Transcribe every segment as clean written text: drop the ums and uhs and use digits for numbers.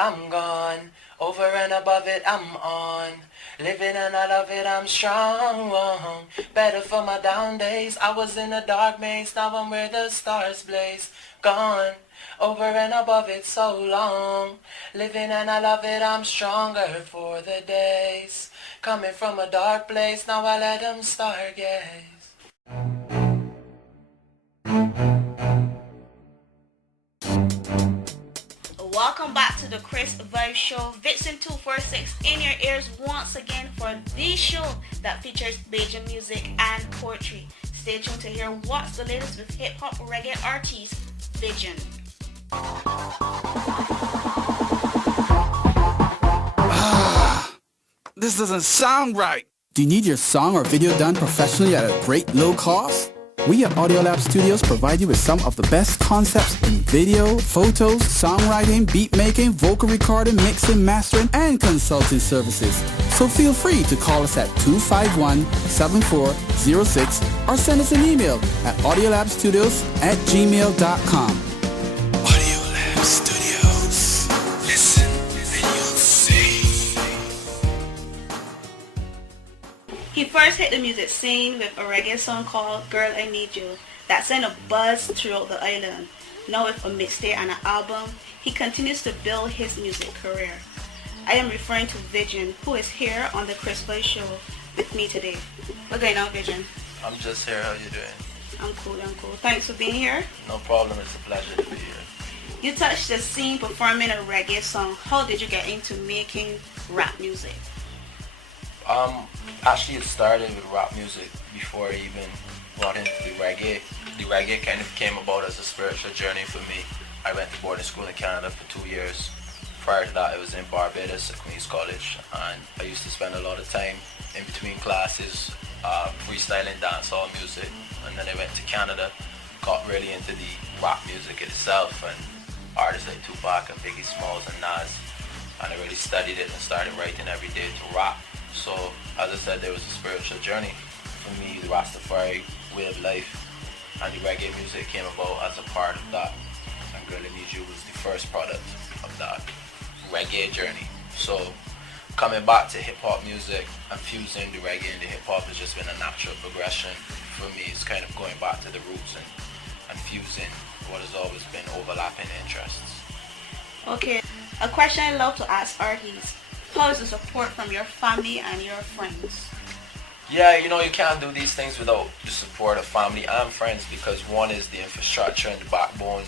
I'm gone. Over and above it, I'm on. Living and I love it, I'm strong. Better for my down days. I was in a dark maze, now I'm where the stars blaze. Gone. Over and above it so long. Living and I love it, I'm stronger for the days. Coming from a dark place, now I let them stargaze. Welcome back to the Krysp Vybz show. Vizion 246 in your ears once again for the show that features Bajan music and poetry. Stay tuned to hear what's the latest with hip-hop reggae artiste Vizion. This doesn't sound right. Do you need your song or video done professionally at a great low cost? We at Audiolab Studios provide you with some of the best concepts in video, photos, songwriting, beat making, vocal recording, mixing, mastering, and consulting services. So feel free to call us at 251-7406 or send us an email at audiolabstudios@gmail.com. Audiolab Studios. Listen and you'll see. He first hit the music scene with a reggae song called Girl I Need You that sent a buzz throughout the island. Now with a mixtape and an album, he continues to build his music career. I am referring to Vizion, who is here on the Krysp Vybz show with me today. What's going on, Vizion? I'm just here, how you doing? I'm cool. Thanks for being here. No problem, it's a pleasure to be here. You touched the scene performing a reggae song. How did you get into making rap music? Actually it started with rap music before I even got into the reggae. The reggae kind of came about as a spiritual journey for me. I went to boarding school in Canada for 2 years. Prior to that I was in Barbados at Queen's College, and I used to spend a lot of time in between classes freestyling dancehall music. And then I went to Canada, got really into the rap music itself and artists like Tupac and Biggie Smalls and Nas, and I really studied it and started writing every day to rap. So, as I said, there was a spiritual journey for me, the Rastafari way of life, and the reggae music came about as a part of that. And Girl I Need You was the first product of that reggae journey. So, coming back to hip-hop music and fusing the reggae and the hip-hop has just been a natural progression for me. It's kind of going back to the roots and fusing what has always been overlapping interests. Okay, a question I love to ask artists. How is the support from your family and your friends? Yeah, you can't do these things without the support of family and friends, because one is the infrastructure and the backbone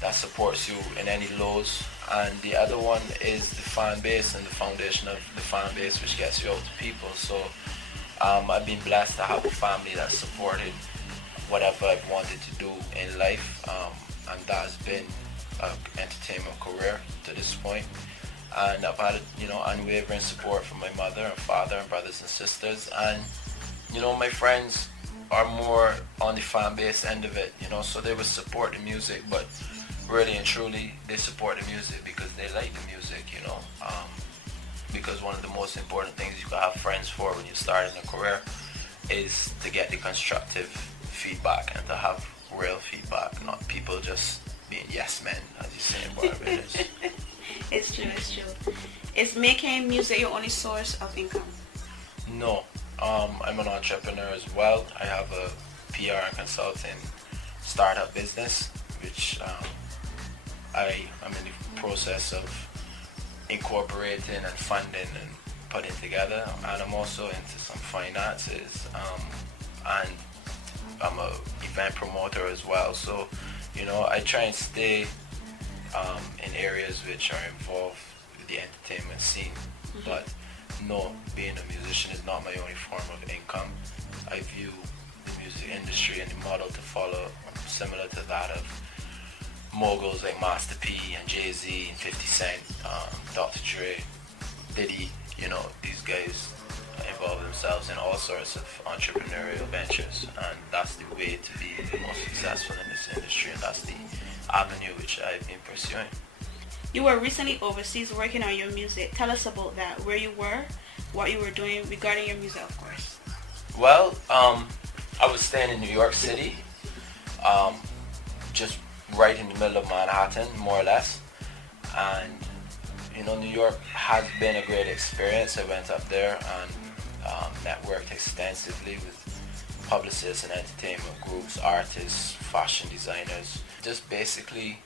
that supports you in any lows, and the other one is the fan base and the foundation of the fan base, which gets you out to people. So I've been blessed to have a family that supported whatever I've wanted to do in life, and that has been an entertainment career to this point. And I've had unwavering support from my mother and father and brothers and sisters, and my friends are more on the fan base end of it, so they would support the music, but really and truly they support the music because they like the music, because one of the most important things you can have friends for when you're starting a career is to get the constructive feedback and to have real feedback, not people just being yes men, as you say in Barbados. It's true. Is making music your only source of income? No, I'm an entrepreneur as well. I have a PR and consulting startup business, which I am in the process of incorporating and funding and putting together. And I'm also into some finances, and I'm a event promoter as well. So, I try and stay in areas which are involved with the entertainment scene. But no, being a musician is not my only form of income. I view the music industry and the model to follow similar to that of moguls like Master P and Jay-Z and 50 Cent, Dr. Dre, Diddy. These guys involve themselves in all sorts of entrepreneurial ventures, and that's the way to be the most successful in this industry, and that's the avenue which I've been pursuing. You were recently overseas working on your music. Tell us about that, where you were, what you were doing regarding your music, of course. Well, I was staying in New York City, just right in the middle of Manhattan, more or less, and New York has been a great experience. I went up there and networked extensively with publicists and entertainment groups, artists, fashion designers, just basically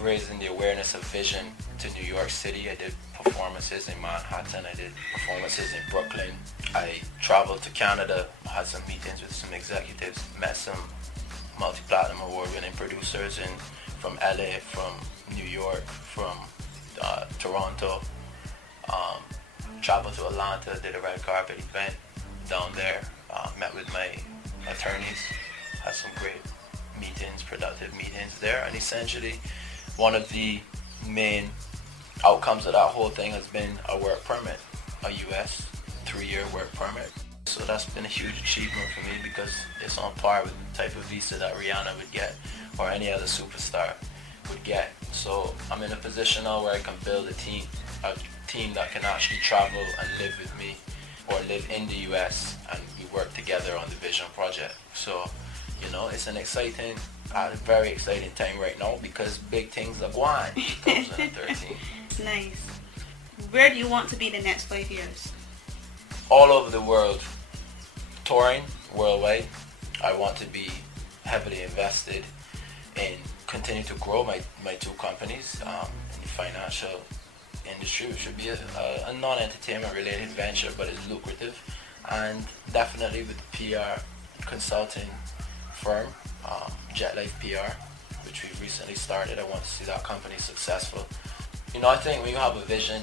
raising the awareness of Vizion to New York City. I did performances in Manhattan, I did performances in Brooklyn. I traveled to Canada, had some meetings with some executives, met some multi-platinum award-winning producers from LA, from New York, from Toronto. Traveled to Atlanta, did a red carpet event down there, met with my attorneys, had some great meetings, productive meetings there, and essentially one of the main outcomes of that whole thing has been a work permit, a US 3-year work permit. So that's been a huge achievement for me because it's on par with the type of visa that Rihanna would get or any other superstar would get. So I'm in a position now where I can build a team that can actually travel and live with me or live in the US, and we work together on the Vizion project. So, it's an exciting, very exciting time right now because big things are going 2013. Nice. Where do you want to be the next 5 years? All over the world, touring worldwide. I want to be heavily invested in continue to grow my two companies in the financial industry, which should be a non-entertainment related venture, but it's lucrative, and definitely with the PR consulting firm, Jet Life PR, which we've recently started. I want to see that company successful. I think when you have a vision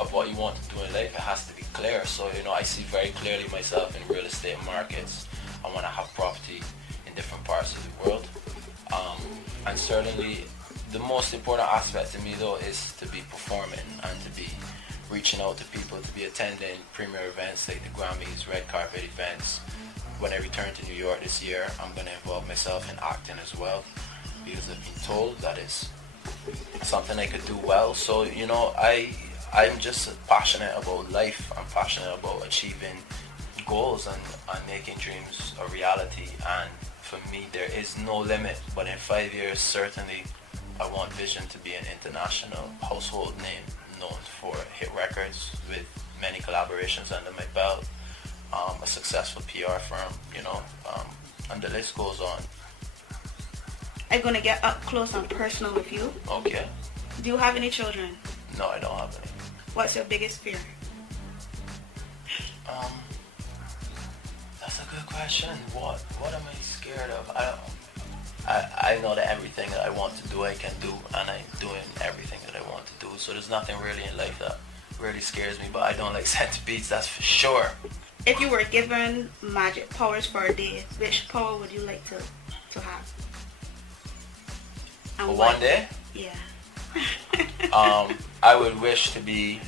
of what you want to do in life, it has to be clear. So, I see very clearly myself in real estate markets. I want to have property in different parts of the world. And certainly the most important aspect to me though is to be performing and to be reaching out to people, to be attending premier events like the Grammys, red carpet events. When I return to New York this year, I'm going to involve myself in acting as well because I've been told that it's something I could do well. So, I'm just passionate about life. I'm passionate about achieving goals and making dreams a reality. And for me, there is no limit. But in 5 years, certainly, I want Vizion to be an international household name, known for hit records with many collaborations under my belt, a successful PR firm, and the list goes on. I'm going to get up close and personal with you. Okay. Do you have any children? No, I don't have any. What's your biggest fear? That's a good question. What am I scared of? I know that everything that I want to do I can do, and I'm doing everything that I want to do. So there's nothing really in life that really scares me, but I don't like centipedes, that's for sure. If you were given magic powers for a day, which power would you like to have? And for why? one day? Yeah. I would wish to be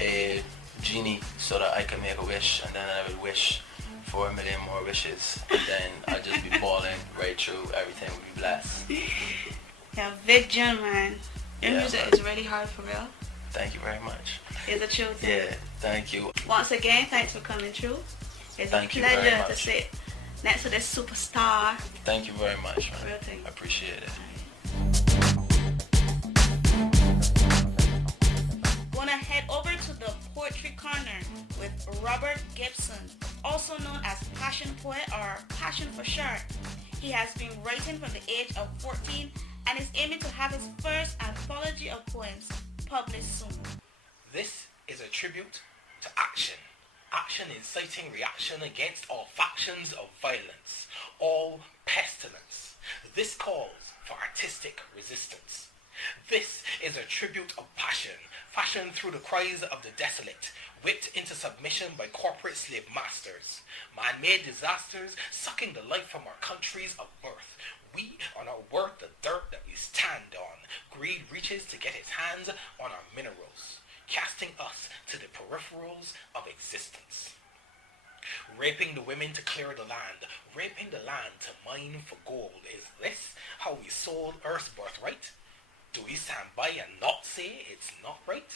a genie so that I can make a wish, and then I would wish for a million more wishes, and then I'd just be balling right through. Everything would be blessed. Yeah, Vizion, man. Your music is really hard for real. Thank you very much. It's a true thing. Yeah, thank you. Once again, thanks for coming through. It's Thank a you very pleasure to much. sit next to this superstar. Thank you very much, man. Real thing. I appreciate it. Gonna head over to the Poetry Corner with Robert Gibson, also known as Passion Poet or Passion for short. He has been writing from the age of 14 and is aiming to have his first anthology of poems published soon. This is a tribute to action. Action inciting reaction against all factions of violence, all pestilence. This calls for artistic resistance. This is a tribute of passion, fashioned through the cries of the desolate, whipped into submission by corporate slave masters. Man-made disasters sucking the life from our countries of birth. We are not worth the dirt that we stand on. Greed reaches to get its hands on our minerals, casting us to the peripherals of existence. Raping the women to clear the land, raping the land to mine for gold. Is this how we sold Earth's birthright? Do we stand by and not say it's not right?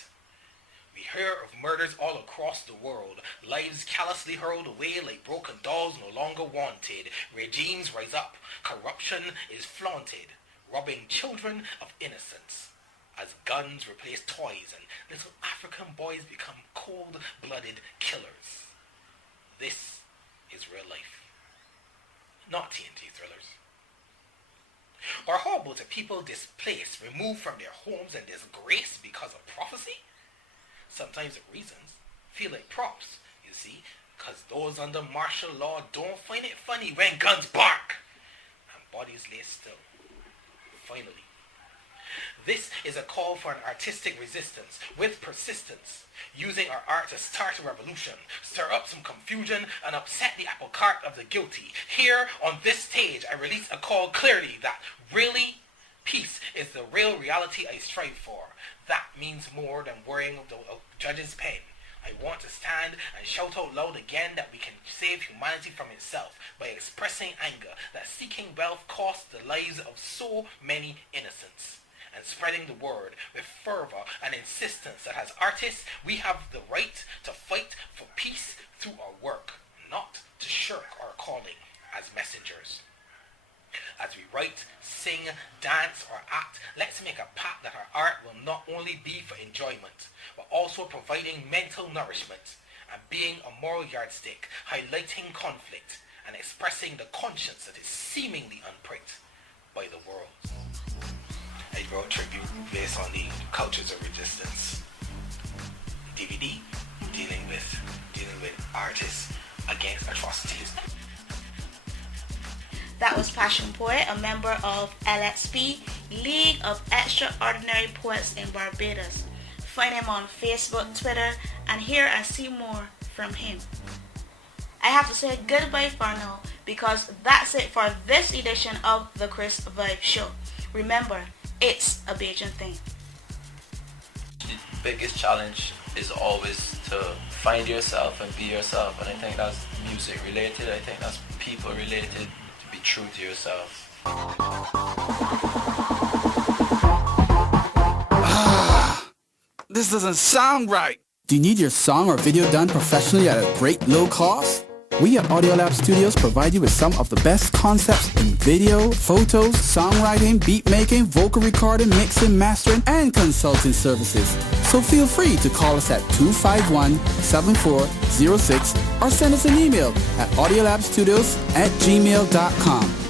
We hear of murders all across the world, lives callously hurled away like broken dolls no longer wanted. Regimes rise up, corruption is flaunted, robbing children of innocence. as guns replace toys and little African boys become cold-blooded killers. This is real life, not TNT thrillers. Or how about the people displaced, removed from their homes and disgraced because of prophecy? Sometimes the reasons feel like props, you see, because those under martial law don't find it funny when guns bark and bodies lay still. Finally, this is a call for an artistic resistance with persistence, using our art to start a revolution, stir up some confusion, and upset the apple cart of the guilty. Here on this stage, I release a call clearly that really, peace is the real reality I strive for. That means more than worrying the judge's pen. I want to stand and shout out loud again that we can save humanity from itself by expressing anger that seeking wealth costs the lives of so many innocents, and spreading the word with fervor and insistence that as artists we have the right to fight for peace through our work, not to shirk our calling as messengers. As we write, sing, dance, or act, let's make a pact that our art will not only be for enjoyment, but also providing mental nourishment and being a moral yardstick, highlighting conflict and expressing the conscience that is seemingly unpricked by the world. I wrote tribute based on the cultures of resistance DVD, dealing with artists against atrocities. That was Passion Poet, a member of LXP, League of Extraordinary Poets in Barbados. Find him on Facebook, Twitter, and hear and see more from him. I have to say goodbye for now, because that's it for this edition of the Krysp Vybz Show. Remember, it's a Vizion thing. The biggest challenge is always to find yourself and be yourself, and I think that's music related, I think that's people related, to be true to yourself. This doesn't sound right. Do you need your song or video done professionally at a great low cost? We at Audiolab Studios provide you with some of the best concepts in video, photos, songwriting, beat making, vocal recording, mixing, mastering, and consulting services. So feel free to call us at 251-7406 or send us an email at audiolabstudios@gmail.com.